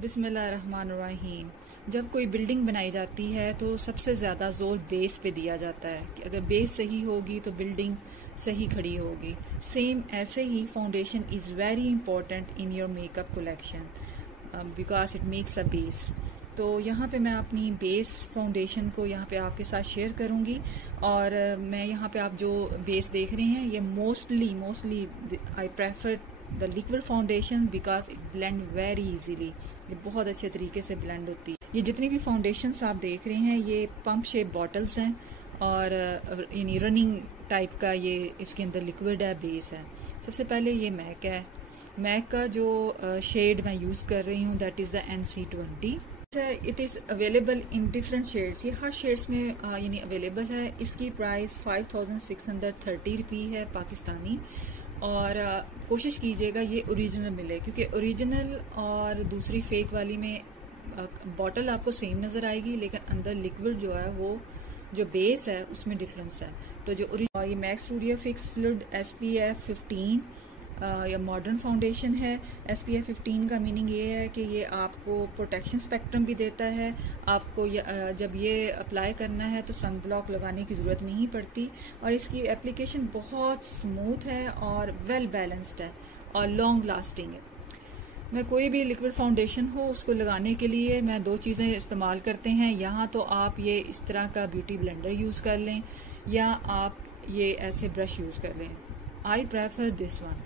बिस्मिल्लाहिर्रहमानिर्रहीम। जब कोई बिल्डिंग बनाई जाती है तो सबसे ज़्यादा ज़ोर बेस पे दिया जाता है कि अगर बेस सही होगी तो बिल्डिंग सही खड़ी होगी। सेम ऐसे ही foundation is very important in your makeup collection because it makes a base. तो यहाँ पे मैं अपनी बेस फाउंडेशन को यहाँ पे आपके साथ शेयर करूँगी और मैं यहाँ पे आप जो बेस देख रहे हैं ये mostly I prefer the liquid foundation because it blend very easily. ये बहुत अच्छे तरीके से ब्लेंड होती है। ये जितनी भी फाउंडेशंस आप देख रहे हैं ये पंप शेप बॉटल्स हैं और यानी रनिंग टाइप का ये इसके अंदर लिक्विड है, बेस है। सबसे पहले ये मैक है। मैक का जो शेड मैं यूज़ कर रही हूँ that is the NC20। It is available in different shades. ये हर शेड्स में यानी अवेलेबल है। इसकी प्राइस 5630 रुपये है पाकिस्तानी। और कोशिश कीजिएगा ये ओरिजिनल मिले क्योंकि ओरिजिनल और दूसरी फेक वाली में बॉटल आपको सेम नज़र आएगी लेकिन अंदर लिक्विड जो है वो जो बेस है उसमें डिफरेंस है। तो जो ये max studio fix fluid SPF 15 या मॉडर्न फाउंडेशन है। SPF 15 का मीनिंग ये है कि ये आपको प्रोटेक्शन स्पेक्ट्रम भी देता है। आपको जब ये अप्लाई करना है तो सन ब्लॉक लगाने की ज़रूरत नहीं पड़ती और इसकी एप्लीकेशन बहुत स्मूथ है और वेल बैलेंस्ड है और लॉन्ग लास्टिंग है। मैं कोई भी लिक्विड फाउंडेशन हो उसको लगाने के लिए मैं दो चीज़ें इस्तेमाल करते हैं। यहाँ तो आप ये इस तरह का ब्यूटी ब्लेंडर यूज़ कर लें या आप ये ऐसे ब्रश यूज़ कर लें। I prefer this one.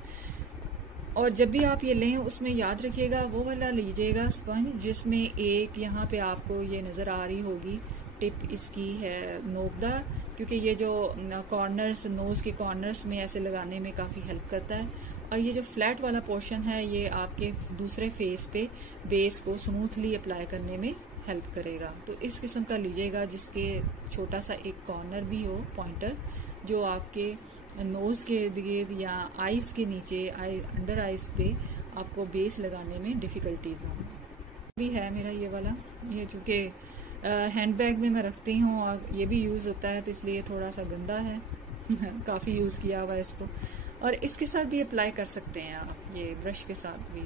और जब भी आप ये लें उसमें याद रखिएगा वो वाला लीजिएगा स्पंज जिसमें एक यहाँ पे आपको ये नज़र आ रही होगी टिप इसकी है नोकदार, क्योंकि ये जो कॉर्नर्स नोज़ के कॉर्नर्स में ऐसे लगाने में काफ़ी हेल्प करता है। और ये जो फ्लैट वाला पोर्शन है ये आपके दूसरे फेस पे बेस को स्मूथली अप्लाई करने में हेल्प करेगा। तो इस किस्म का लीजिएगा जिसके छोटा सा एक कॉर्नर भी हो पॉइंटर जो आपके नोज़ के इर्द गिर्द या आईज के नीचे अंडर आईज पे आपको बेस लगाने में डिफ़िकल्टीज ना हो। भी है मेरा ये वाला, ये चूँकि हैंड बैग में मैं रखती हूँ और ये भी यूज़ होता है तो इसलिए थोड़ा सा गंदा है काफ़ी यूज़ किया हुआ है इसको। और इसके साथ भी अप्लाई कर सकते हैं आप ये ब्रश के साथ भी,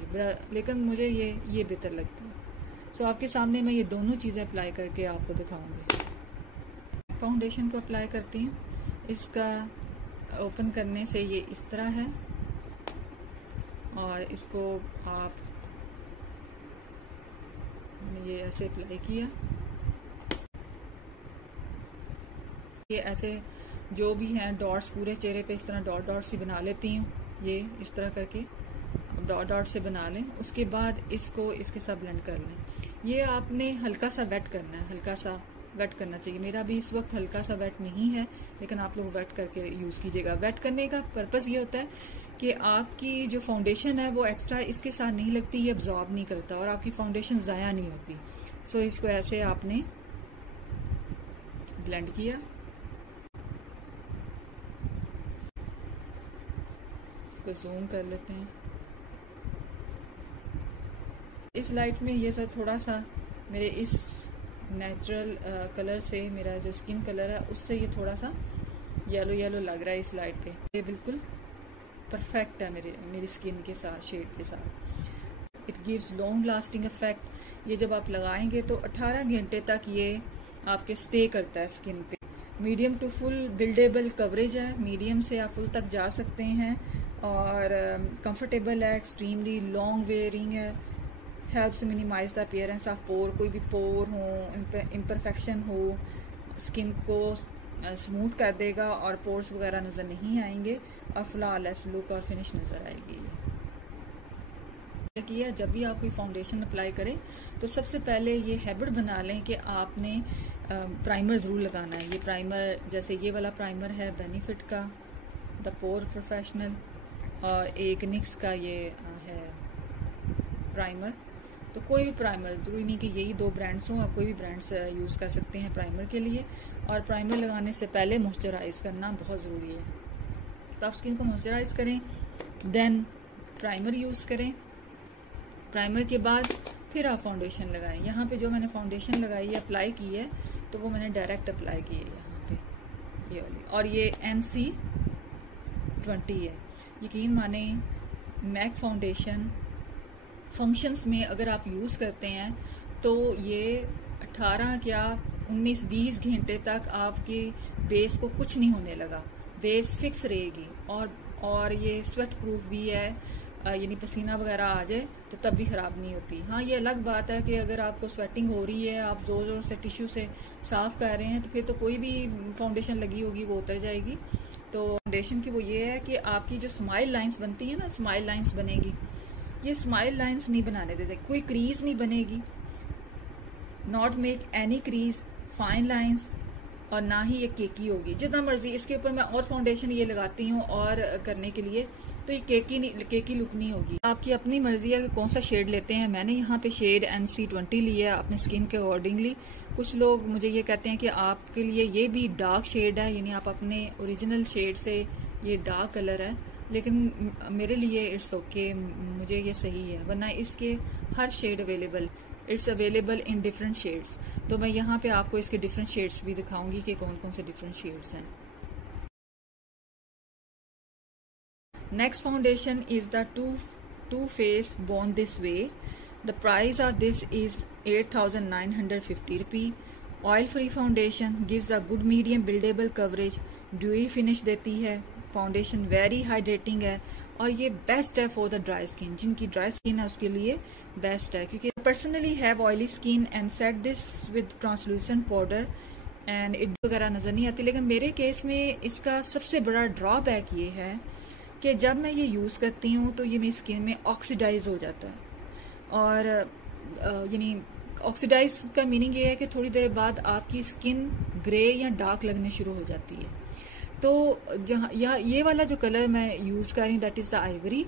लेकिन मुझे ये बेहतर लगता है। सो आपके सामने मैं ये दोनों चीज़ें अप्लाई करके आपको दिखाऊंगी। फाउंडेशन को अप्लाई करती हूँ। इसका ओपन करने से ये इस तरह है और इसको आप ये ऐसे अप्लाई किया। ये ऐसे जो भी हैं डॉट्स पूरे चेहरे पे इस तरह डॉट डॉट से बना लेती हूँ। ये इस तरह करके डॉट डॉट से बना लें। उसके बाद इसको इसके साथ ब्लेंड कर लें। ये आपने हल्का सा वेट करना है, हल्का सा वेट करना चाहिए। मेरा भी इस वक्त हल्का सा वेट नहीं है लेकिन आप लोग वेट करके यूज़ कीजिएगा। वेट करने का पर्पज़ ये होता है कि आपकी जो फाउंडेशन है वो एक्स्ट्रा इसके साथ नहीं लगती, ये अब्जॉर्ब नहीं करता और आपकी फाउंडेशन ज़ाया नहीं होती। सो इसको ऐसे आपने ब्लेंड किया। इसको जूम कर लेते हैं। इस लाइट में ये सब थोड़ा सा मेरे इस नेचुरल कलर से, मेरा जो स्किन कलर है उससे ये थोड़ा सा येलो येलो लग रहा है इस लाइट पे। ये बिल्कुल परफेक्ट है मेरी स्किन के साथ, शेड के साथ। It gives long lasting effect. ये जब आप लगाएंगे तो 18 घंटे तक ये आपके स्टे करता है स्किन पे। Medium to full buildable coverage है, मीडियम से आप फुल तक जा सकते हैं और कंफर्टेबल है, एक्सट्रीमली लॉन्ग वेयरिंग है। Helps minimise the appearance of pore. कोई भी पोर हो, इम्परफेक्शन हो, स्किन को स्मूथ कर देगा और पोर्स वगैरह नज़र नहीं आएंगे और फ्लॉलेस लुक और फिनिश नज़र आएगी। किया जब भी आप कोई फाउंडेशन अप्लाई करें तो सबसे पहले ये हैबिट बना लें कि आपने प्राइमर ज़रूर लगाना है। ये प्राइमर जैसे ये वाला प्राइमर है बेनिफिट का, द पोर प्रोफेशनल, और एक निक्स का ये है प्राइमर। तो कोई भी प्राइमर, जरूरी नहीं कि यही दो ब्रांड्स हों, आप कोई भी ब्रांड्स यूज़ कर सकते हैं प्राइमर के लिए। और प्राइमर लगाने से पहले मॉइस्चराइज करना बहुत ज़रूरी है। तो आप स्किन को मॉइस्चराइज करें, देन प्राइमर यूज़ करें। प्राइमर के बाद फिर आप फाउंडेशन लगाएं। यहाँ पे जो मैंने फाउंडेशन लगाई है, अप्लाई की है, तो वो मैंने डायरेक्ट अप्लाई की है यहाँ पे ये वाली। और ये NC20 है। यकीन माने मैक फाउंडेशन फंक्शंस में अगर आप यूज़ करते हैं तो ये 18 या 19-20 घंटे तक आपके बेस को कुछ नहीं होने लगा, बेस फिक्स रहेगी। और ये स्वेट प्रूफ भी है, यानी पसीना वगैरह आ जाए तो तब भी ख़राब नहीं होती। हाँ, ये अलग बात है कि अगर आपको स्वेटिंग हो रही है, आप ज़ोर ज़ोर से टिश्यू से साफ़ कर रहे हैं, तो फिर तो कोई भी फाउंडेशन लगी होगी वो उतर जाएगी। तो फाउंडेशन की वो ये है कि आपकी जो स्माइल लाइंस बनती है ना, स्माइल लाइंस बनेगी, ये स्माइल लाइंस नहीं बनाने देते, कोई क्रीज नहीं बनेगी, not make any crease, fine lines, और ना ही ये केकी होगी। जितना मर्जी इसके ऊपर मैं और फाउंडेशन ये लगाती हूँ और करने के लिए, तो ये केकी लुक नहीं होगी। आपकी अपनी मर्जी है कि कौन सा शेड लेते हैं। मैंने यहाँ पे शेड NC20 लिया अपने स्किन के अकॉर्डिंगली। कुछ लोग मुझे ये कहते हैं कि आपके लिए ये भी डार्क शेड है, यानी आप अपने ओरिजिनल शेड से, ये डार्क कलर है, लेकिन मेरे लिए इट्स ओके, मुझे ये सही है। वरना इसके हर shade available, it's available in different shades. तो मैं यहाँ पे आपको इसके डिफरेंट शेड्स भी दिखाऊंगी कि कौन कौन से डिफरेंट शेड्स हैं। Next foundation is the Too Faced Born This Way. The price of this is 8,950 rupee. Oil free foundation gives a good medium buildable coverage. Dewy finish देती है। फाउंडेशन वेरी हाइड्रेटिंग है और ये best है for the dry skin. जिनकी dry skin है उसके लिए बेस्ट है, क्योंकि personally have oily skin and set this with translucent powder and it वगैरह नजर नहीं आती। लेकिन मेरे केस में इसका सबसे बड़ा ड्रॉबैक ये है कि जब मैं ये यूज़ करती हूँ तो ये मेरी स्किन में ऑक्सीडाइज हो जाता है। और यानी ऑक्सीडाइज का मीनिंग ये है कि थोड़ी देर बाद आपकी स्किन ग्रे या डार्क लगने शुरू हो जाती है। तो जहाँ ये वाला जो कलर मैं यूज़ कर रही हूँ दैट इज़ द आइवरी।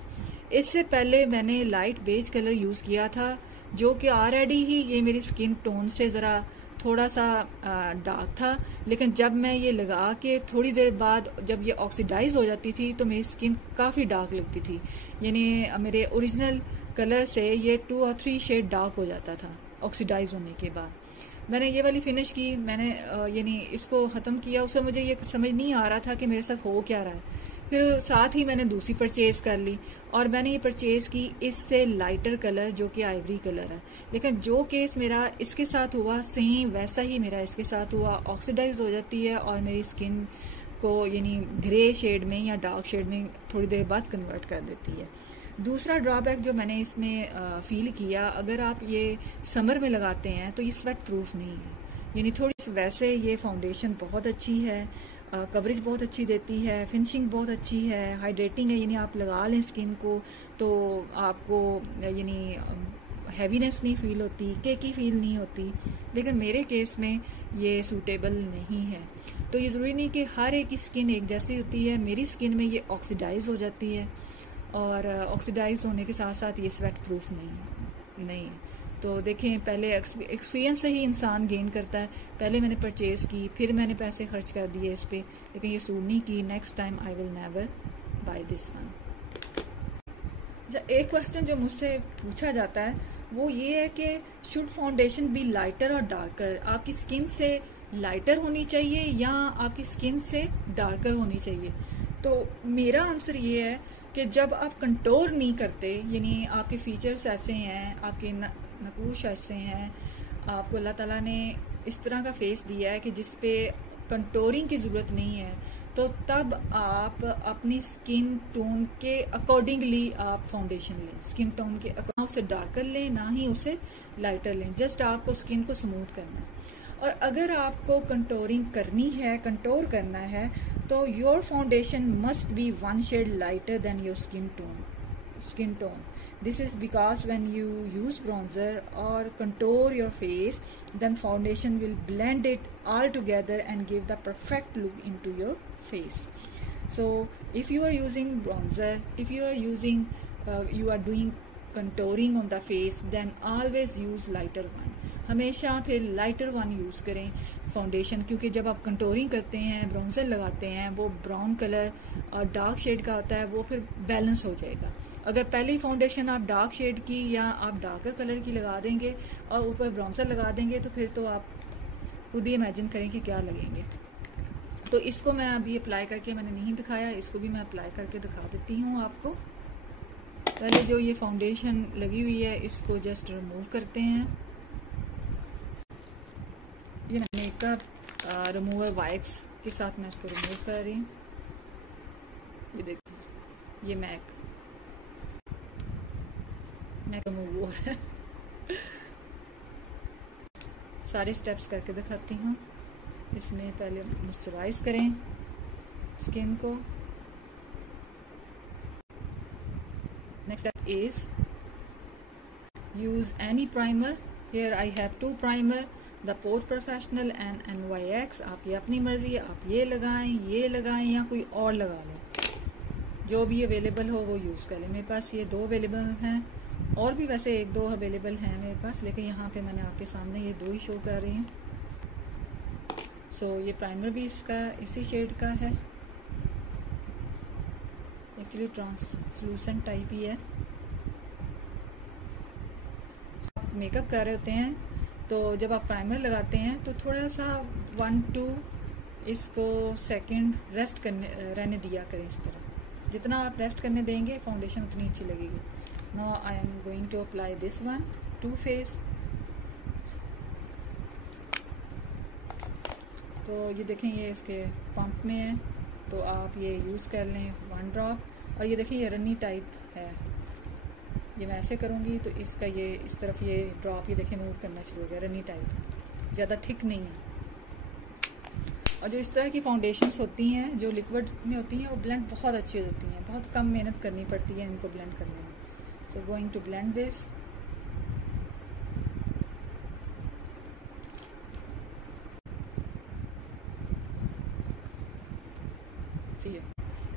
इससे पहले मैंने लाइट बेज कलर यूज़ किया था, जो कि ऑलरेडी ही ये मेरी स्किन टोन से ज़रा थोड़ा सा डार्क था। लेकिन जब मैं ये लगा के थोड़ी देर बाद जब ये ऑक्सीडाइज हो जाती थी तो मेरी स्किन काफ़ी डार्क लगती थी, यानी मेरे ओरिजिनल कलर से ये 2 और 3 शेड डार्क हो जाता था ऑक्सीडाइज होने के बाद। मैंने ये वाली फिनिश की, मैंने यानी इसको ख़त्म किया। उससे मुझे ये समझ नहीं आ रहा था कि मेरे साथ हो क्या रहा है। फिर साथ ही मैंने दूसरी परचेज कर ली और मैंने ये परचेज की इससे लाइटर कलर जो कि आइवरी कलर है। लेकिन जो केस मेरा इसके साथ हुआ सेम वैसा ही मेरा इसके साथ हुआ, ऑक्सीडाइज हो जाती है और मेरी स्किन को यानी ग्रे शेड में या डार्क शेड में थोड़ी देर बाद कन्वर्ट कर देती है। दूसरा ड्रॉबैक जो मैंने इसमें फील किया, अगर आप ये समर में लगाते हैं तो ये स्वेट प्रूफ नहीं है, यानी थोड़ी वैसे ये फाउंडेशन बहुत अच्छी है, कवरेज बहुत अच्छी देती है, फिनिशिंग बहुत अच्छी है, हाइड्रेटिंग है, यानी आप लगा लें स्किन को तो आपको यानी हैवीनेस नहीं फील होती, केकी फील नहीं होती। लेकिन मेरे केस में ये सूटेबल नहीं है। तो ये ज़रूरी नहीं कि हर एक की स्किन एक जैसी होती है। मेरी स्किन में ये ऑक्सीडाइज हो जाती है और ऑक्सीडाइज होने के साथ साथ ये स्वेट प्रूफ नहीं है। तो देखें, पहले एक्सपीरियंस से ही इंसान गेन करता है। पहले मैंने परचेज़ की, फिर मैंने पैसे खर्च कर दिए इस पर, लेकिन ये सूट नहीं की। Next time I will never buy this one. एक क्वेश्चन जो मुझसे पूछा जाता है वो ये है कि शुड फाउंडेशन बी लाइटर और डार्कर? आपकी स्किन से लाइटर होनी चाहिए या आपकी स्किन से डार्कर होनी चाहिए? तो मेरा आंसर ये है कि जब आप कंटोर नहीं करते, यानी आपके फीचर्स ऐसे हैं, आपके नकूश ऐसे हैं, आपको अल्लाह ताला ने इस तरह का फेस दिया है कि जिस पे कंटोरिंग की ज़रूरत नहीं है, तो तब आप अपनी स्किन टोन के अकॉर्डिंगली आप फाउंडेशन लें। स्किन टोन के अकॉर्डिंग उसे डार्कर लें, ना ही उसे लाइटर लें। जस्ट आपको स्किन को स्मूथ करना है। और अगर आपको कंटोरिंग करनी है, कंटोर करना है, तो your foundation must be 1 shade lighter than your skin tone. This is because when you use bronzer or contour your face, then foundation will blend it all together and give the perfect look into your face. So if you are using bronzer, if you are using you are doing contouring on the face, then always use lighter one. हमेशा फिर lighter one use करें foundation, क्योंकि जब आप contouring करते हैं, bronzer लगाते हैं, वो ब्राउन कलर और डार्क शेड का होता है, वो फिर बैलेंस हो जाएगा। अगर पहली फाउंडेशन आप डार्क शेड की या आप डार्कर कलर की लगा देंगे और ऊपर ब्राउन्जर लगा देंगे, तो फिर तो आप खुद ही इमेजिन करें कि क्या लगेंगे। तो इसको मैं अभी अप्लाई करके मैंने नहीं दिखाया, इसको भी मैं अप्लाई करके दिखा देती हूँ आपको। पहले जो ये फाउंडेशन लगी हुई है इसको जस्ट रिमूव करते हैं। ये मेकअप रिमूवर वाइप्स के साथ मैं इसको रिमूव कर रही हूँ। ये देखिए, ये मैक रिमूव हुआ है। सारे स्टेप्स करके दिखाती हूँ। इसमें पहले मॉइस्चराइज करें स्किन को। Next step is use any primer. Here I have 2 primer, the pore professional and NYX। आपकी अपनी मर्जी है, आप ये लगाएं या कोई और लगा लें। जो भी अवेलेबल हो वो यूज कर लें। मेरे पास ये 2 अवेलेबल हैं, और भी वैसे 1-2 अवेलेबल हैं मेरे पास, लेकिन यहाँ पे मैंने आपके सामने ये 2 ही शो कर रही हूँ। सो ये प्राइमर भी इसका इसी शेड का है, एक्चुअली ट्रांसलूसेंट टाइप ही है। आप मेकअप कर रहे होते हैं तो जब आप प्राइमर लगाते हैं तो थोड़ा सा 1-2 इसको सेकंड रेस्ट करने रहने दिया करें। इस तरह जितना आप रेस्ट करने देंगे फाउंडेशन उतनी अच्छी लगेगी। Now I am going to apply this one to face. तो ये देखें, ये इसके पंप में है, तो आप ये यूज़ कर लें 1 ड्रॉप। और ये देखें, ये रनी टाइप है। ये मैं ऐसे करूँगी तो इसका ये इस तरफ ये ड्रॉप ये देखें मूव करना शुरू हो गया। रनी टाइप, ज़्यादा थिक नहीं है। और जो इस तरह की फाउंडेशंस होती हैं जो लिक्विड में होती हैं वो ब्लेंड बहुत अच्छी होती हैं। बहुत कम मेहनत करनी पड़ती है इनको ब्लेंड करने में। So going to blend this.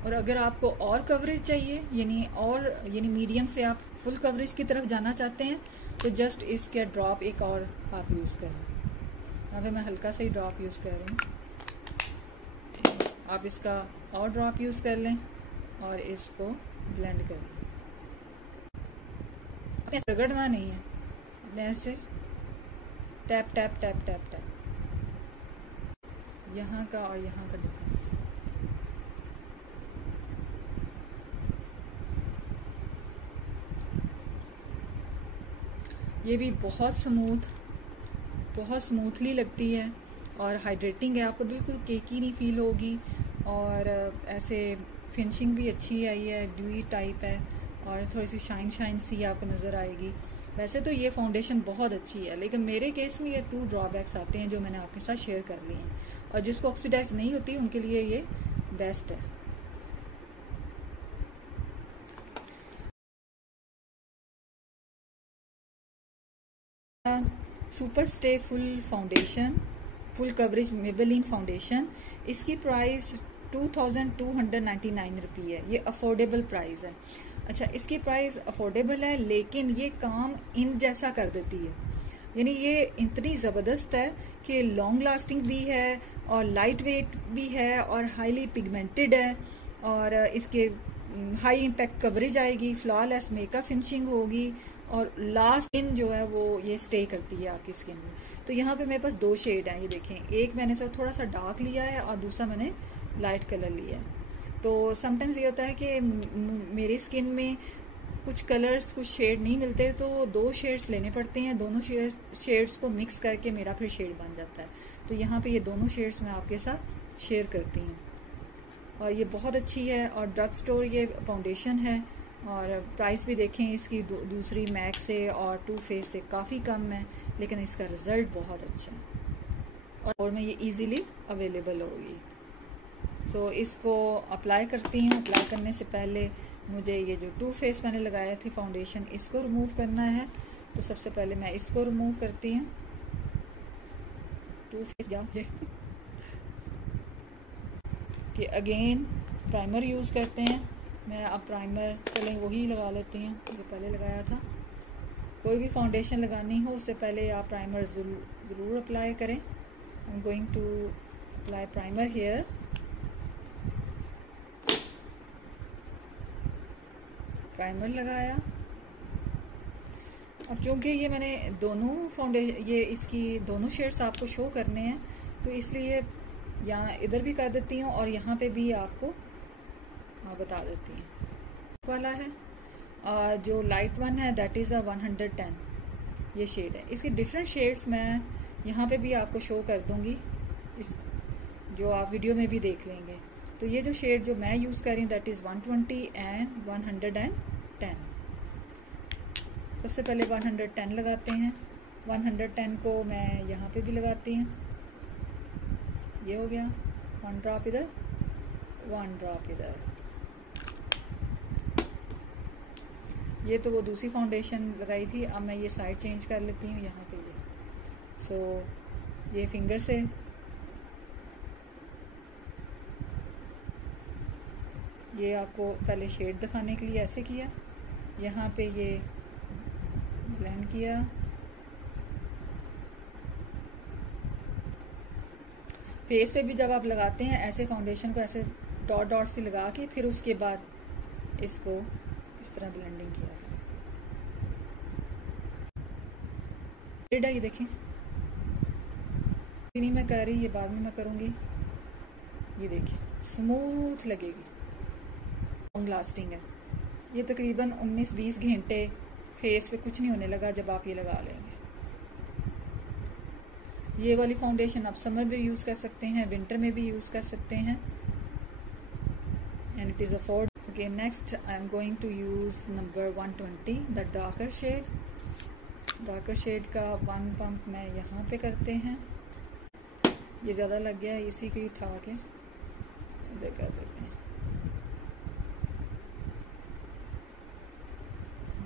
और अगर आपको और कवरेज चाहिए यानी मीडियम से आप फुल कवरेज की तरफ जाना चाहते हैं तो जस्ट इसके ड्रॉप एक और आप यूज़ कर लें। यहाँ पे मैं हल्का सा ही ड्रॉप यूज़ कर रही हूँ। आप इसका और ड्रॉप यूज़ कर लें और इसको ब्लेंड कर लें। रगड़ना नहीं है, ऐसे tap tap tap tap tap, यहाँ का और यहाँ का डिफरेंस। ये भी बहुत स्मूथली लगती है और हाइड्रेटिंग है। आपको बिल्कुल केकी नहीं फील होगी और ऐसे फिनिशिंग भी अच्छी आई है, ड्यूई टाइप है और थोड़ी सी शाइन सी आपको नज़र आएगी। वैसे तो ये फाउंडेशन बहुत अच्छी है, लेकिन मेरे केस में ये 2 ड्रॉबैक्स आते हैं जो मैंने आपके साथ शेयर कर लिए हैं, और जिसको ऑक्सीडाइज नहीं होती उनके लिए ये बेस्ट है। Super stay full coverage Maybelline foundation, इसकी प्राइस 2299 रुपये है। ये अफोर्डेबल प्राइस है। अच्छा, इसकी प्राइस अफोर्डेबल है लेकिन ये काम इन जैसा कर देती है। यानी ये इतनी ज़बरदस्त है कि लॉन्ग लास्टिंग भी है और लाइट वेट भी है और हाईली पिगमेंटेड है और इसके हाई इम्पैक्ट कवरेज आएगी, फ्लॉलेस मेकअप फिनिशिंग होगी और लास्ट स्किन जो है वो ये स्टे करती है आपकी स्किन में। तो यहाँ पे मेरे पास 2 शेड हैं, ये देखें। एक मैंने थोड़ा सा डार्क लिया है और दूसरा मैंने लाइट कलर लिया है। तो समटाइम्स ये होता है कि मेरी स्किन में कुछ कलर्स कुछ शेड नहीं मिलते तो 2 शेड्स लेने पड़ते हैं। दोनों शेड्स को मिक्स करके मेरा फिर शेड बन जाता है। तो यहाँ पे ये दोनों शेड्स मैं आपके साथ शेयर करती हूँ और ये बहुत अच्छी है और ड्रग स्टोर ये फाउंडेशन है और प्राइस भी देखें इसकी दूसरी मैक से और टू फेस से काफ़ी कम है, लेकिन इसका रिजल्ट बहुत अच्छा है और में ये इजीली अवेलेबल होगी। सो इसको अप्लाई करती हूँ। अप्लाई करने से पहले मुझे ये जो टू फेस मैंने लगाया थी फाउंडेशन इसको रिमूव करना है। तो सबसे पहले मैं इसको रिमूव करती हूँ। टू फेस जाओ कि अगेन प्राइमर यूज़ करते हैं। मैं अब प्राइमर चलें वही लगा लेती हूँ जो पहले लगाया था। कोई भी फाउंडेशन लगानी हो उससे पहले आप प्राइमर ज़रूर अप्लाई करें। I am going to apply primer here. Primer लगाया। अब चूँकि ये मैंने दोनों ये इसकी दोनों शेड्स आपको शो करने हैं तो इसलिए यहाँ इधर भी कर देती हूँ और यहाँ पे भी आपको बता देती हूँ वाला है। जो लाइट वन है दैट इज़ अ 110, ये शेड है। इसके डिफरेंट शेड्स मैं यहाँ पे भी आपको शो कर दूंगी, इस जो आप वीडियो में भी देख लेंगे। तो ये जो शेड जो मैं यूज़ कर रही हूँ दैट इज़ 120 एंड 110। सबसे पहले 110 लगाते हैं। 110 को मैं यहाँ पे भी लगाती हूँ, ये हो गया 1 ड्रॉप इधर 1 ड्रॉप इधर। ये तो वो दूसरी फाउंडेशन लगाई थी, अब मैं ये साइड चेंज कर लेती हूँ यहाँ पे ये। सो ये फिंगर से ये आपको पहले शेड दिखाने के लिए ऐसे किया, यहाँ पे ये ब्लेंड किया, फेस पे भी जब आप लगाते हैं ऐसे फाउंडेशन को ऐसे डॉट डॉट से लगा के फिर उसके बाद इसको इस तरह ब्लेंडिंग किया था। ये देखें, नहीं मैं कर रही, ये बाद में मैं करूँगी। ये देखिए स्मूथ लगेगी, लॉन्ग लास्टिंग है। ये तकरीबन 19-20 घंटे फेस पे कुछ नहीं होने लगा जब आप ये लगा लेंगे। ये वाली फाउंडेशन आप समर में यूज़ कर सकते हैं, विंटर में भी यूज़ कर सकते हैं, and it is afford. Okay, next I am going to use number 120 the darker shade. Darker shade का 1 पंप मैं यहाँ पे करते हैं। ये ज़्यादा लग गया है, इसी को ही उठा के इधर कर देते हैं।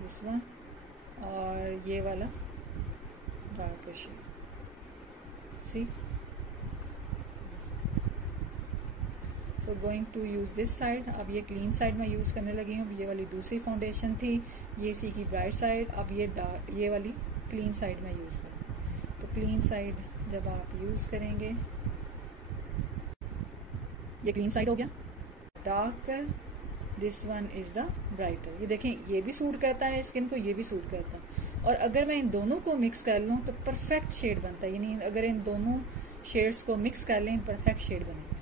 दिस वन और ये वाला darker shade, see. So going to use this side. अब ये क्लीन साइड में यूज़ करने लगी हूँ। ये वाली दूसरी फाउंडेशन थी, ये इसी की ब्राइट साइड। अब ये वाली क्लीन साइड में यूज़ करें। तो क्लीन साइड जब आप यूज़ करेंगे, ये क्लीन साइड हो गया darker, this one is the brighter. ये देखें, ये भी सूट करता है स्किन को, ये भी सूट करता है। और अगर मैं इन दोनों को मिक्स कर लूँ तो परफेक्ट शेड बनता है। यानी अगर इन दोनों शेड्स को मिक्स कर लें परफेक्ट शेड बनेगा।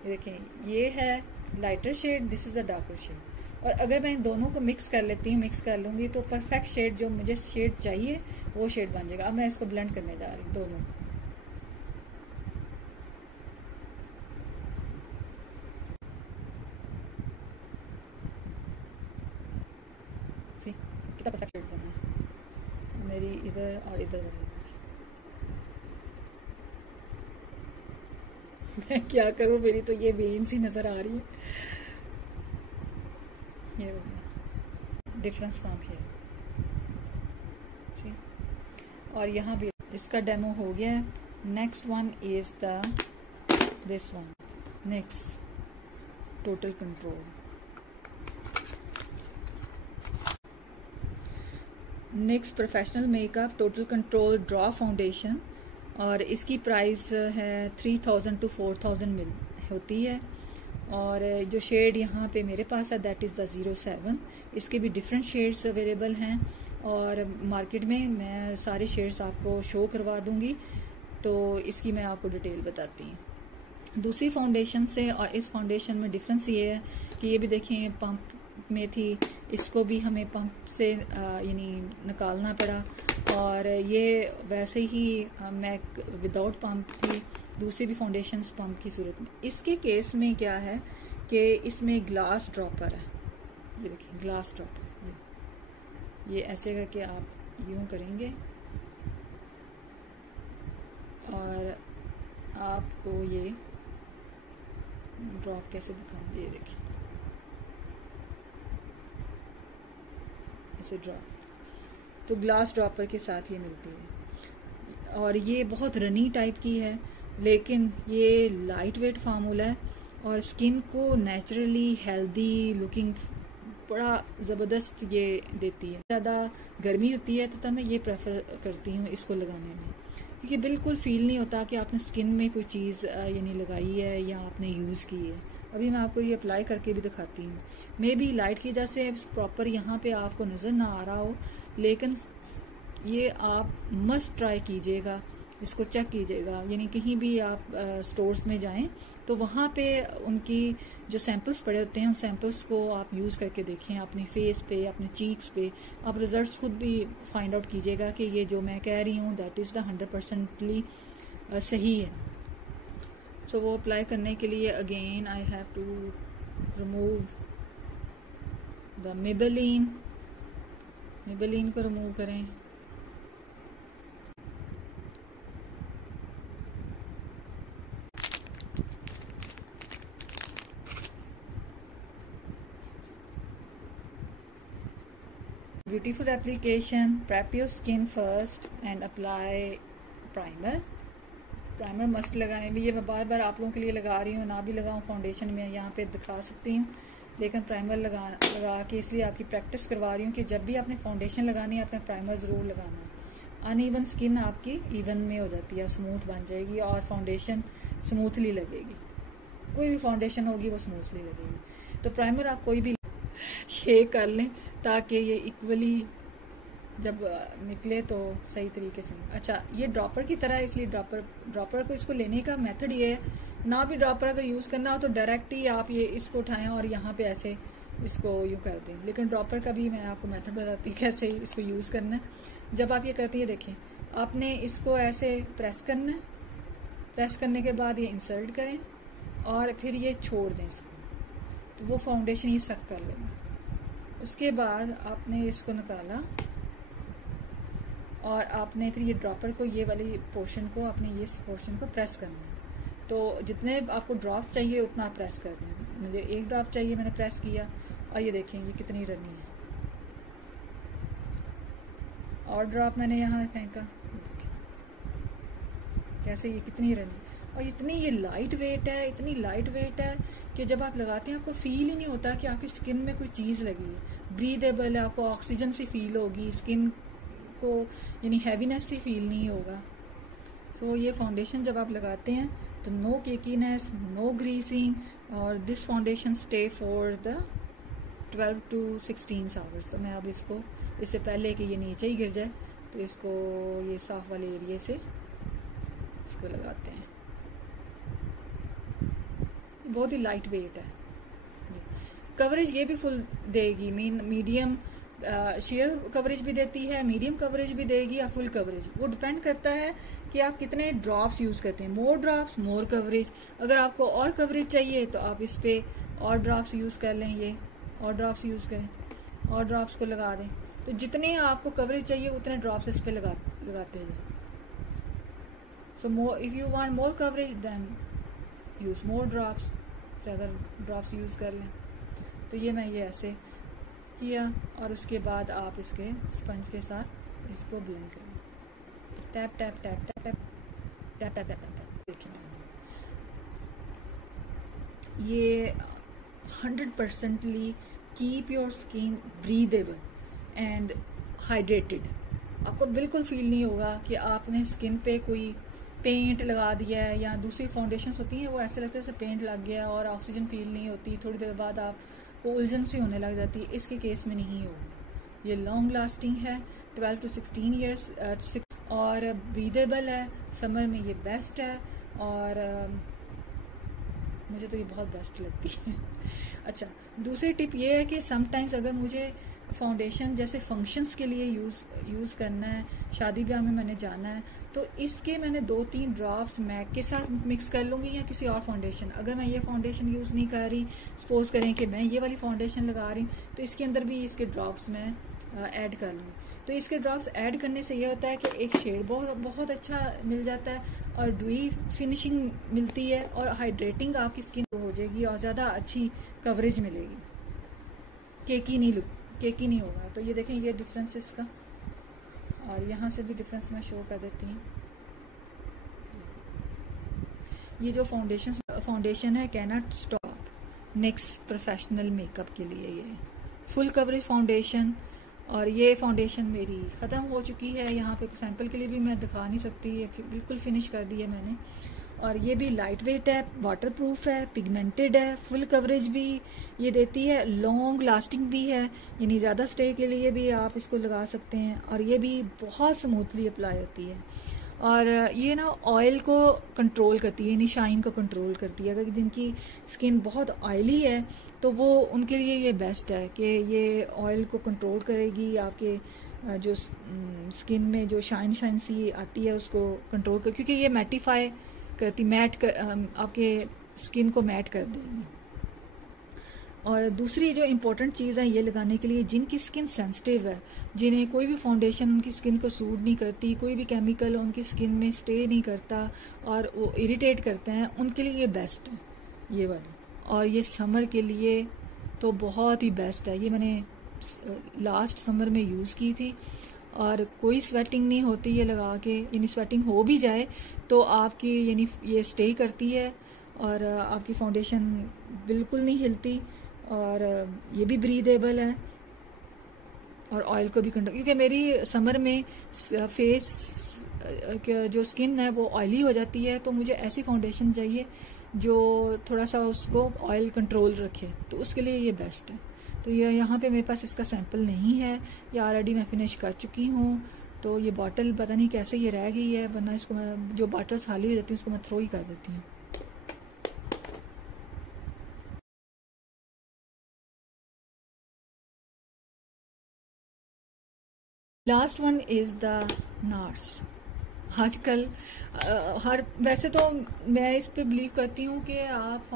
ये देखें, ये है lighter shade, this is a darker shade. और अगर मैं इन दोनों को मिक्स कर लेती हूँ, मिक्स कर लूँगी तो परफेक्ट शेड जो मुझे शेड चाहिए वो शेड बन जाएगा। अब मैं इसको ब्लेंड करने जा रही हूँ दोनों को। सी कितना परफेक्ट शेड बना है मेरी इधर और इधर वाली। मैं क्या करूँ, मेरी तो ये वेन सी नज़र आ रही है। ये डिफरेंस फ्रॉम हियर, सी। और यहाँ भी इसका डेमो हो गया है। Next one is the this one, next total control. Next professional makeup total control draw foundation, और इसकी प्राइस है 3000 to 4000 होती है। और जो शेड यहाँ पे मेरे पास है दैट इज़ द 07। इसके भी डिफरेंट शेड्स अवेलेबल हैं और मार्केट में मैं सारे शेड्स आपको शो करवा दूँगी, तो इसकी मैं आपको डिटेल बताती हूँ। दूसरी फाउंडेशन से और इस फाउंडेशन में डिफरेंस ये है कि ये भी देखें पंप में थी, इसको भी हमें पंप से यानी निकालना पड़ा, और ये वैसे ही मैक विदाउट पंप थी। दूसरी भी फाउंडेशंस पंप की सूरत में। इसके केस में क्या है कि इसमें ग्लास ड्रॉपर है, ये देखिए ग्लास ड्रॉपर। ये ऐसे करके आप यूं करेंगे और आपको ये ड्रॉप कैसे दिखाऊंगी, ये देखिए ऐसे ड्रॉप, तो ग्लास ड्रॉपर के साथ ये मिलती है। और ये बहुत रनी टाइप की है, लेकिन ये लाइट वेट फार्मूला है और स्किन को नेचुरली हेल्दी लुकिंग बड़ा ज़बरदस्त ये देती है। ज़्यादा गर्मी होती है तो तब मैं ये प्रेफर करती हूँ इसको लगाने में, क्योंकि बिल्कुल फील नहीं होता कि आपने स्किन में कोई चीज़ यानी लगाई है या आपने यूज़ की है। अभी मैं आपको ये अप्लाई करके भी दिखाती हूँ। मे बी लाइट की वजह से प्रॉपर यहाँ पे आपको नज़र ना आ रहा हो, लेकिन ये आप मस्ट ट्राई कीजिएगा, इसको चेक कीजिएगा। यानी कहीं भी आप स्टोर्स में जाएं तो वहाँ पे उनकी जो सैम्पल्स पड़े होते हैं उन सैम्पल्स को आप यूज़ करके देखें अपने फेस पे, अपने चीक्स पे। आप रिजल्ट्स खुद भी फाइंड आउट कीजिएगा कि ये जो मैं कह रही हूँ दैट इज़ द 100% सही है। सो वो अप्लाई करने के लिए again I have to remove the Maybelline को रिमूव करें। Beautiful application. Prep your skin first and apply primer. Primer must लगाएं भी। ये मैं बार बार आप लोगों के लिए लगा रही हूँ, ना भी लगाऊँ फाउंडेशन में यहाँ पे दिखा सकती हूँ, लेकिन प्राइमर लगा के इसलिए आपकी प्रैक्टिस करवा रही हूँ कि जब भी आपने फाउंडेशन लगानी है आपने प्राइमर ज़रूर लगाना है। अनइवन स्किन आपकी इवन में हो जाती है, स्मूथ बन जाएगी और फाउंडेशन स्मूथली लगेगी। कोई भी फाउंडेशन होगी वो स्मूथली लगेगी। तो प्राइमर आप कोई भी शेक कर लें ताकि ये इक्वली जब निकले तो सही तरीके से। अच्छा, ये ड्रॉपर की तरह है, इसलिए ड्रॉपर को इसको लेने का मेथड ये है, ना भी ड्रॉपर अगर यूज़ करना हो तो डायरेक्ट ही आप ये इसको उठाएं और यहाँ पे ऐसे इसको यूँ कर दें। लेकिन ड्रॉपर का भी मैं आपको मेथड बताती हूँ कैसे इसको यूज़ करना है। जब आप ये करती है देखें, आपने इसको ऐसे प्रेस करना है, प्रेस करने के बाद ये इंसर्ट करें और फिर ये छोड़ दें इसको, तो वो फाउंडेशन ये सक कर लेगा। उसके बाद आपने इसको निकाला और आपने फिर ये ड्रॉपर को, ये वाली पोर्शन को, आपने ये पोर्शन को प्रेस करना है। तो जितने आपको ड्रॉप चाहिए उतना आप प्रेस कर दें। मुझे एक ड्रॉप चाहिए, मैंने प्रेस किया और ये देखें ये कितनी रनी है। और ड्रॉप मैंने यहाँ फेंका, कैसे ये कितनी रनी, और इतनी ये लाइट वेट है, इतनी लाइट वेट है कि जब आप लगाते हैं आपको फील ही नहीं होता कि आपकी स्किन में कोई चीज़ लगी है। ब्रीदेबल है, आपको ऑक्सीजन सी फील होगी, स्किन को यानी हैवीनेस सी फील नहीं होगा। सो ये फाउंडेशन जब आप लगाते हैं तो नो केकीनेस, नो ग्रीसिंग, और this foundation stay for the 12 to 16 hours. तो मैं अब इसको, इससे पहले कि ये नीचे ही गिर जाए, तो इसको ये साफ वाले एरिए से इसको लगाते हैं। बहुत ही लाइट वेट है। कवरेज ये भी फुल देगी, मीडियम शेयर कवरेज भी देती है, मीडियम कवरेज भी देगी या फुल कवरेज। वो डिपेंड करता है कि आप कितने ड्रॉप्स यूज़ करते हैं। मोर ड्रॉप्स मोर कवरेज। अगर आपको और कवरेज चाहिए तो आप इस पे और ड्रॉप्स यूज़ कर लें, ये और ड्रॉप्स यूज़ करें, और ड्रॉप्स को लगा दें। तो जितने आपको कवरेज चाहिए उतने ड्रॉप्स इस पे लगाते हैं। So more, if you want more coverage then use more drops, ज़्यादा ड्रॉप्स यूज़ कर लें। तो ये मैं ये ऐसे किया और उसके बाद आप इसके स्पंज के साथ इसको ब्लेंड करें। Tap tap tap tap tap tap tap tap tap. देखिए ये 100% keep your skin breathable and hydrated. आपको बिल्कुल फील नहीं होगा कि आपने स्किन पे कोई पेंट लगा दिया है, या दूसरी फाउंडेशंस होती हैं वो ऐसे लगता है जैसे पेंट लग गया और ऑक्सीजन फील नहीं होती, थोड़ी देर बाद आपको उलझन सी होने लग जाती है। इसके केस में नहीं होगा। ये लॉन्ग लास्टिंग है, 12 to 16 ईयर्स, और ब्रीदेबल है। समर में ये बेस्ट है और मुझे तो ये बहुत बेस्ट लगती है। अच्छा, दूसरी टिप ये है कि समटाइम्स अगर मुझे फाउंडेशन जैसे फंक्शंस के लिए यूज़ करना है, शादी ब्याह में मैंने जाना है, तो इसके मैंने 2-3 ड्रॉप्स मैक के साथ मिक्स कर लूँगी या किसी और फाउंडेशन। अगर मैं ये फाउंडेशन यूज़ नहीं कर रही, सपोज करें कि मैं ये वाली फाउंडेशन लगा रही हूँ, तो इसके अंदर भी इसके ड्रॉप्स मैं ऐड कर लूँगी। तो इसके ड्रॉप्स ऐड करने से ये होता है कि एक शेड बहुत अच्छा मिल जाता है और ड्यूई फिनिशिंग मिलती है और हाइड्रेटिंग आपकी स्किन हो जाएगी और ज़्यादा अच्छी कवरेज मिलेगी। केकी नहीं होगा। तो ये देखें ये डिफरेंस इसका, और यहाँ से भी डिफरेंस मैं शो कर देती हूँ। ये जो फाउंडेशन है cannot stop next professional makeup के लिए, ये फुल कवरेज फाउंडेशन। और ये फाउंडेशन मेरी ख़त्म हो चुकी है, यहाँ पे सैंपल के लिए भी मैं दिखा नहीं सकती, ये बिल्कुल फिनिश कर दी है मैंने। और ये भी लाइट वेट है, वाटर प्रूफ है, पिगमेंटेड है, फुल कवरेज भी ये देती है, लॉन्ग लास्टिंग भी है, यानी ज़्यादा स्टे के लिए भी आप इसको लगा सकते हैं। और ये भी बहुत स्मूथली अप्लाई होती है। और ये ना ऑयल को कंट्रोल करती है, यानी शाइन को कंट्रोल करती है। अगर जिनकी स्किन बहुत ऑयली है तो वो उनके लिए ये बेस्ट है कि ये ऑयल को कंट्रोल करेगी, आपके जो स्किन में जो शाइन सी आती है उसको कंट्रोल कर, क्योंकि ये मैटिफाई करती, आपके स्किन को मैट कर देगी। और दूसरी जो इम्पोर्टेंट चीज़ है ये लगाने के लिए, जिनकी स्किन सेंसिटिव है, जिन्हें कोई भी फाउंडेशन उनकी स्किन को सूट नहीं करती, कोई भी केमिकल उनकी स्किन में स्टे नहीं करता और वो इरिटेट करते हैं, उनके लिए ये बेस्ट है ये वाली। और ये समर के लिए तो बहुत ही बेस्ट है। ये मैंने लास्ट समर में यूज़ की थी और कोई स्वेटिंग नहीं होती ये लगा के, यानी स्वेटिंग हो भी जाए तो आपकी यानी ये स्टे करती है और आपकी फाउंडेशन बिल्कुल नहीं हिलती, और ये भी ब्रीदेबल है और ऑयल को भी कंट्रोल, क्योंकि मेरी समर में फेस जो स्किन है वो ऑयली हो जाती है, तो मुझे ऐसी फाउंडेशन चाहिए जो थोड़ा सा उसको ऑयल कंट्रोल रखे, तो उसके लिए ये बेस्ट है। तो ये यहाँ पे मेरे पास इसका सैंपल नहीं है, ये ऑलरेडी मैं फिनिश कर चुकी हूँ। तो ये बॉटल पता नहीं कैसे ये रह गई है, वरना इसको मैं, जो बॉटल्स खाली हो जाती है उसको मैं थ्रो ही कर देती हूँ। Last one is the nurse. आजकल वैसे तो मैं इस पे बिलीव करती हूँ कि आप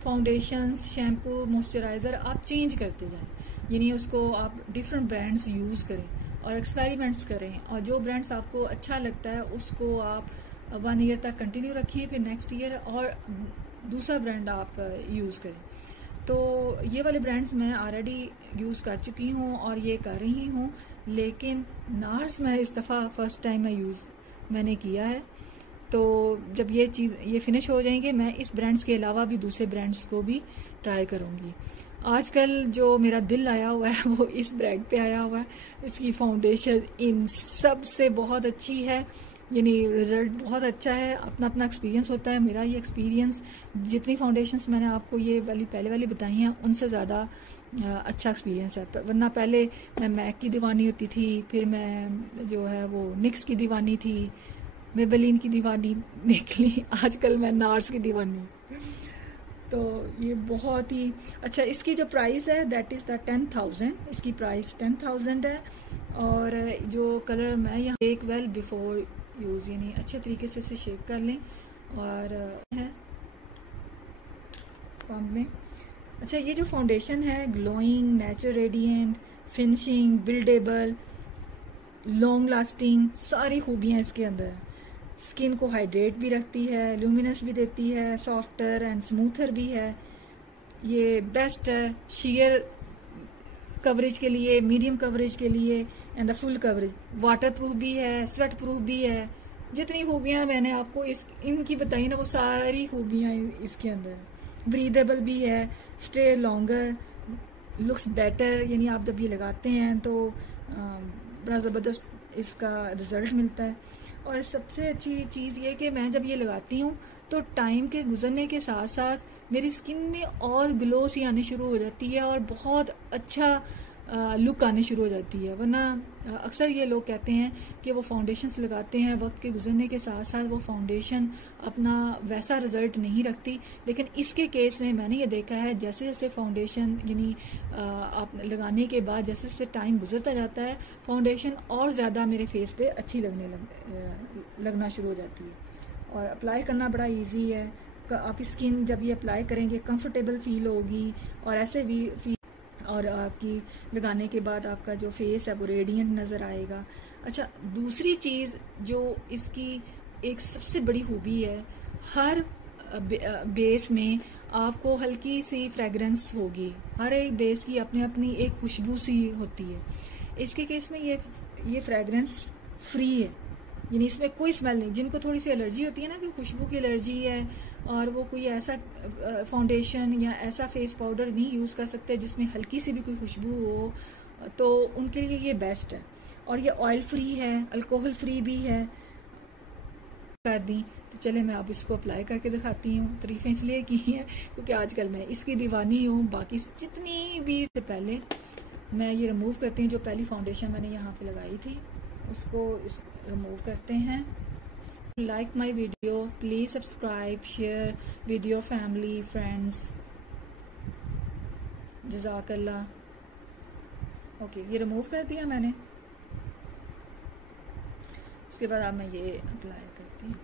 फाउंडेशंस, शैम्पू, मॉइस्चराइज़र आप चेंज करते जाएं, यानी उसको आप डिफरेंट ब्रांड्स यूज़ करें और एक्सपेरिमेंट्स करें, और जो ब्रांड्स आपको अच्छा लगता है उसको आप 1 ईयर तक कंटिन्यू रखिए, फिर नेक्स्ट ईयर और दूसरा ब्रांड आप यूज़ करें। तो ये वाले ब्रांड्स मैं ऑलरेडी यूज़ कर चुकी हूँ और ये कर रही हूँ, लेकिन नार्स मैं इस दफ़ा फर्स्ट टाइम मैंने किया है। तो जब ये फिनिश हो जाएंगे, मैं इस ब्रांड्स के अलावा भी दूसरे ब्रांड्स को भी ट्राई करूँगी। आजकल जो मेरा दिल आया हुआ है वो इस ब्रांड पे आया हुआ है। इसकी फाउंडेशन इन सब से बहुत अच्छी है, यानी रिज़ल्ट बहुत अच्छा है। अपना अपना एक्सपीरियंस होता है। मेरा ये एक्सपीरियंस, जितनी फाउंडेशंस मैंने आपको ये पहले वाली बताई हैं उनसे ज़्यादा अच्छा एक्सपीरियंस है। वरना पहले मैं मैक की दीवानी होती थी, फिर मैं जो है वो निक्स की दीवानी थी, मेबेलिन की दीवानी निकली, आजकल मैं नार्स की दीवानी। तो ये बहुत ही अच्छा। इसकी जो प्राइस है दैट इज़ द 10,000, इसकी प्राइस 10,000 है। और जो कलर मैं यहाँ शेक वेल बिफोर यूज़, यानी अच्छे तरीके से इसे शेक कर लें और है पम्प में। अच्छा, ये जो फाउंडेशन है glowing, natural radiant, finishing, buildable, long lasting, सारी खूबियाँ इसके अंदर है। स्किन को हाइड्रेट भी रखती है, ल्यूमिनस भी देती है, सॉफ्टर एंड स्मूथर भी है। ये बेस्ट है शेयर कवरेज के लिए, मीडियम कवरेज के लिए and the full coverage. Water proof भी है, स्वेट प्रूफ भी है। जितनी खूबियाँ मैंने आपको इनकी बताई ना, वो सारी खूबियाँ इसके अंदर है। ब्रीदेबल भी है, स्टे लॉन्गर, लुक्स बेटर, यानी आप जब ये लगाते हैं तो बड़ा ज़बरदस्त इसका रिज़ल्ट मिलता है। और सबसे अच्छी चीज़ ये कि मैं जब ये लगाती हूँ तो टाइम के गुजरने के साथ साथ मेरी स्किन में और ग्लो सी आनी शुरू हो जाती है और बहुत अच्छा लुक आने शुरू हो जाती है। वरना अक्सर ये लोग कहते हैं कि वो फाउंडेशंस लगाते हैं, वक्त के गुजरने के साथ साथ वो फाउंडेशन अपना वैसा रिज़ल्ट नहीं रखती। लेकिन इसके केस में मैंने ये देखा है, जैसे जैसे फाउंडेशन यानी आप लगाने के बाद जैसे जैसे टाइम गुजरता जाता है, फाउंडेशन और ज़्यादा मेरे फेस पे अच्छी लगना शुरू हो जाती है। और अप्लाई करना बड़ा ईजी है। आपकी स्किन जब ये अप्लाई करेंगे कंफर्टेबल फील होगी और ऐसे भी और आपकी लगाने के बाद आपका जो फेस है वो रेडिएंट नज़र आएगा। अच्छा, दूसरी चीज़ जो इसकी एक सबसे बड़ी खूबी है, हर बेस में आपको हल्की सी फ्रेगरेंस होगी। हर एक बेस की अपनी अपनी एक खुशबू सी होती है। इसके केस में ये फ्रेगरेंस फ्री है, यानी इसमें कोई स्मेल नहीं। जिनको थोड़ी सी एलर्जी होती है ना, कि खुशबू की एलर्जी है और वो कोई ऐसा फाउंडेशन या ऐसा फेस पाउडर नहीं यूज़ कर सकते जिसमें हल्की सी भी कोई खुशबू हो, तो उनके लिए ये बेस्ट है। और ये ऑयल फ्री है, अल्कोहल फ्री भी है। कर दी तो चले मैं अब इसको अप्लाई करके दिखाती हूँ। तारीफ़ें इसलिए की हैं क्योंकि आजकल मैं इसकी दीवानी हूँ। बाकी जितनी भी से पहले मैं ये रिमूव करती हूँ जो पहली फाउंडेशन मैंने यहाँ पे लगाई थी। उसको रिमूव करते हैं। Like my video, please subscribe, share with your family friends. जज़ाकल्लाह। ओके, ये रिमूव कर दिया मैंने। उसके बाद अब मैं ये अप्लाई करती हूँ।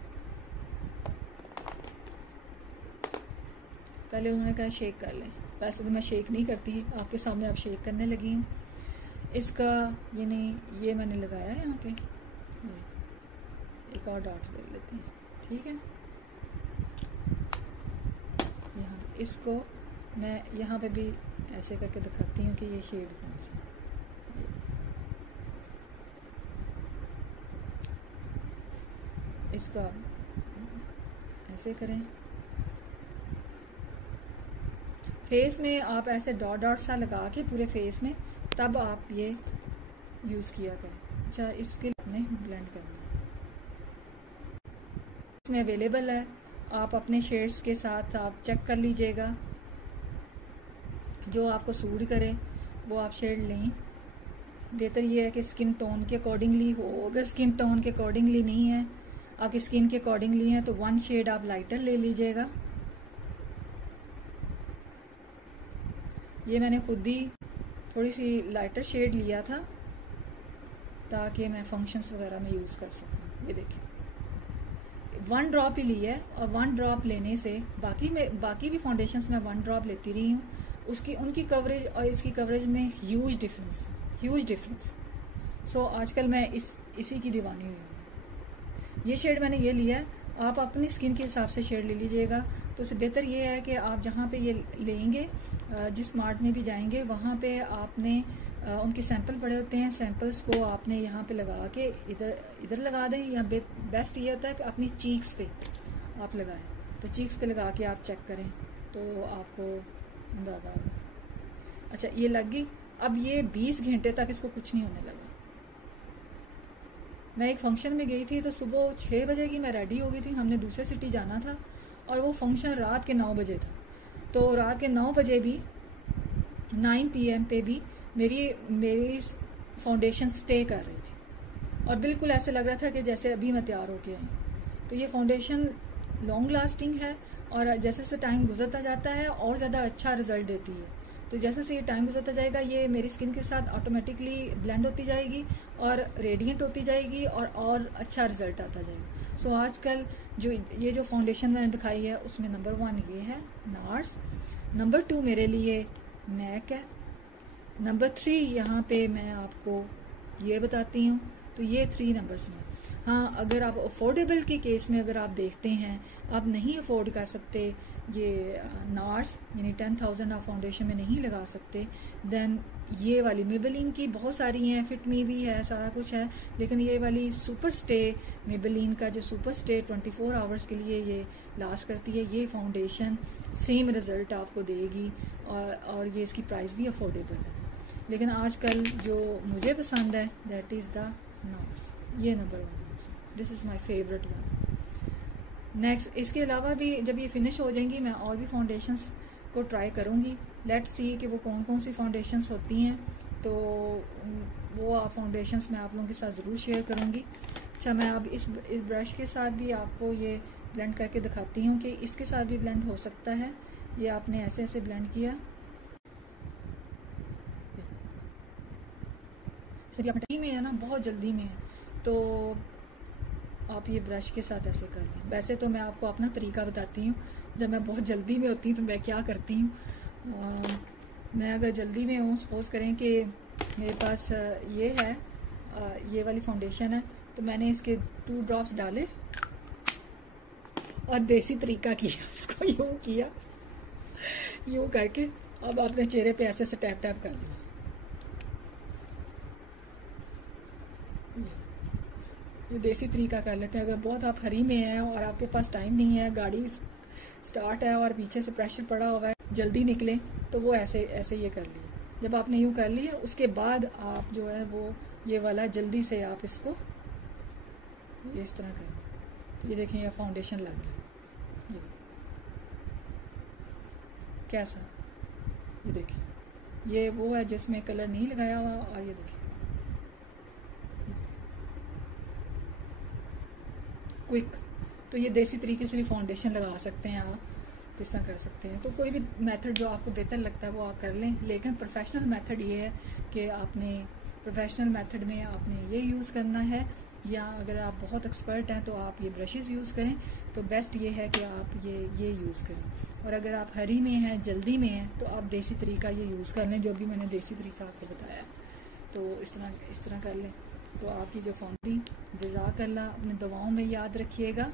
पहले उन्होंने कहा शेक कर लें, वैसे तो मैं शेक नहीं करती, आपके सामने अब शेक करने लगी हूँ। इसका ये मैंने लगाया है यहाँ पे, एक और डॉट ले लेते हैं, ठीक है। यहाँ इसको मैं यहाँ पे भी ऐसे करके दिखाती हूँ कि ये शेड कौन सा। इसको ऐसे करें। फेस में आप ऐसे डॉट डॉट सा लगा के पूरे फेस में, तब आप ये यूज़ किया करें। अच्छा, इसके लिए आपने ब्लेंड करना इसमें अवेलेबल है, आप अपने शेड्स के साथ आप चेक कर लीजिएगा, जो आपको सूट करे वो आप शेड लें। बेहतर ये है कि स्किन टोन के अकॉर्डिंगली हो। अगर स्किन टोन के अकॉर्डिंगली नहीं है, आपकी स्किन के अकॉर्डिंगली है, तो वन शेड आप लाइटर ले लीजिएगा। ये मैंने खुद ही थोड़ी सी लाइटर शेड लिया था ताकि मैं फंक्शंस वगैरह में यूज़ कर सकूँ। ये देखिए, 1 ड्रॉप ही ली है, और 1 ड्रॉप लेने से बाकी भी फाउंडेशंस में 1 ड्रॉप लेती रही हूँ, उनकी कवरेज और इसकी कवरेज में ह्यूज डिफरेंस। सो आजकल मैं इसी की दीवानी हुई हूँ। ये शेड मैंने ये लिया है, आप अपनी स्किन के हिसाब से शेड ले लीजिएगा। तो उससे बेहतर ये है कि आप जहाँ पे ये लेंगे, जिस मार्ट में भी जाएंगे, वहाँ पे आपने उनके सैंपल पड़े होते हैं, सैंपल्स को आपने यहाँ पे लगा के इधर लगा दें, या बेस्ट ये होता है कि अपनी चीक्स पे आप लगाएं। तो चीक्स पे लगा के आप चेक करें तो आपको अंदाज़ा होगा। अच्छा, ये लग गई। अब ये 20 घंटे तक इसको कुछ नहीं होने लगा। मैं एक फंक्शन में गई थी, तो सुबह 6 बजे की मैं रेडी हो गई थी, हमने दूसरे सिटी जाना था, और वो फंक्शन रात के 9 बजे था। तो रात के 9 बजे भी 9 PM पे भी मेरी फाउंडेशन स्टे कर रही थी, और बिल्कुल ऐसे लग रहा था कि जैसे अभी मैं तैयार होके आई। तो ये फाउंडेशन लॉन्ग लास्टिंग है, और जैसे जैसे टाइम गुजरता जाता है और ज़्यादा अच्छा रिजल्ट देती है। तो जैसे से ये टाइम गुजरता जाएगा, ये मेरी स्किन के साथ ऑटोमेटिकली ब्लेंड होती जाएगी और रेडिएंट होती जाएगी, और अच्छा रिजल्ट आता जाएगा। सो आजकल ये जो फाउंडेशन मैंने दिखाई है, उसमें नंबर 1 ये है नार्स, नंबर 2 मेरे लिए मैक है, नंबर 3 यहाँ पे मैं आपको ये बताती हूँ। तो ये 3 नंबर्स में। हाँ, अगर आप अफोर्डेबल के केस में अगर आप देखते हैं, आप नहीं अफोर्ड कर सकते ये नार्स, यानी 10,000 आप फाउंडेशन में नहीं लगा सकते, देन ये वाली मेबेलिन की बहुत सारी हैं, फिट मी भी है, सारा कुछ है, लेकिन ये वाली सुपर स्टे, मेबेलिन का जो सुपर स्टे 24 आवर्स के लिए ये लास्ट करती है, ये फाउंडेशन सेम रिजल्ट आपको देगी, और ये इसकी प्राइस भी अफोर्डेबल है। लेकिन आजकल जो मुझे पसंद है, दैट इज़ द नार्स, ये number 1, this is my favourite one. Next, इसके अलावा भी जब ये फिनिश हो जाएंगी, मैं और भी फाउंडेशंस को ट्राई करूँगी। लेट्स सी कि वो कौन कौन सी फाउंडेशंस होती हैं, तो वो फाउंडेशंस मैं आप लोगों के साथ ज़रूर शेयर करूँगी। अच्छा, मैं अब इस ब्रश के साथ भी आपको ये ब्लेंड करके दिखाती हूँ कि इसके साथ भी ब्लेंड हो सकता है। ये आपने ऐसे ऐसे ब्लेंड किया, सिर्फ अपनी में है ना, बहुत जल्दी में है, तो आप ये ब्रश के साथ ऐसे कर लें। वैसे तो मैं आपको अपना तरीका बताती हूँ, जब मैं बहुत जल्दी में होती हूँ तो मैं क्या करती हूँ। मैं अगर जल्दी में हूँ, सपोज करें कि मेरे पास ये है, ये वाली फाउंडेशन है, तो मैंने इसके 2 ड्रॉप्स डाले और देसी तरीका किया, उसको यूँ किया, यूँ करके अब अपने चेहरे पे ऐसे से टैप टैप कर लिया। ये देसी तरीका कर लेते हैं। अगर बहुत आप हरी में हैं और आपके पास टाइम नहीं है, गाड़ी स्टार्ट है और पीछे से प्रेशर पड़ा हुआ है, जल्दी निकले, तो वो ऐसे ऐसे ये कर लिए। जब आपने यूँ कर लिया, उसके बाद आप जो है वो ये वाला जल्दी से आप इसको ये इस तरह करें। तो ये देखें, ये फाउंडेशन लग गया, ये कैसा, ये देखिए, ये वो है जिसमें कलर नहीं लगाया हुआ, और ये देखिए क्विक। तो ये देसी तरीके से भी फाउंडेशन लगा सकते हैं आप, किस तरह कर सकते हैं। तो कोई भी मेथड जो आपको बेहतर लगता है वो आप कर लें, लेकिन प्रोफेशनल मेथड ये है कि आपने प्रोफेशनल मेथड में आपने ये यूज़ करना है, या अगर आप बहुत एक्सपर्ट हैं तो आप ये ब्रशेस यूज़ करें। तो बेस्ट ये है कि आप ये यूज़ करें। और अगर आप हरी में हैं, जल्दी में हैं, तो आप देसी तरीका ये यूज़ कर लें, जो भी मैंने देसी तरीका आपको बताया। तो इस तरह कर लें। तो आपकी जो फाउंडेशन, जज़ाकल्लाह, अपने दुआओं में याद रखिएगा।